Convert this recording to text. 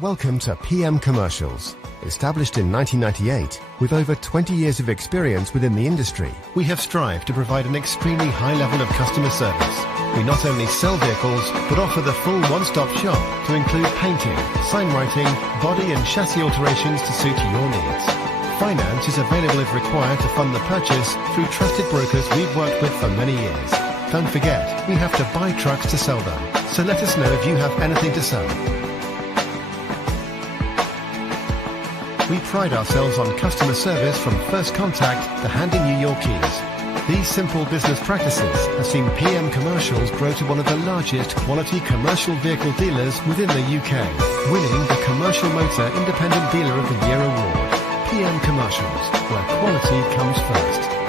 Welcome to PM Commercials. Established in 1998, with over 20 years of experience within the industry, we have strived to provide an extremely high level of customer service. We not only sell vehicles, but offer the full one-stop shop to include painting, sign writing, body and chassis alterations to suit your needs. Finance is available if required to fund the purchase through trusted brokers we've worked with for many years. Don't forget, we have to buy trucks to sell them, so let us know if you have anything to sell. We pride ourselves on customer service from first contact to handing you your keys. These simple business practices have seen PM Commercials grow to one of the largest quality commercial vehicle dealers within the UK, winning the Commercial Motor Independent Dealer of the Year award. PM Commercials, where quality comes first.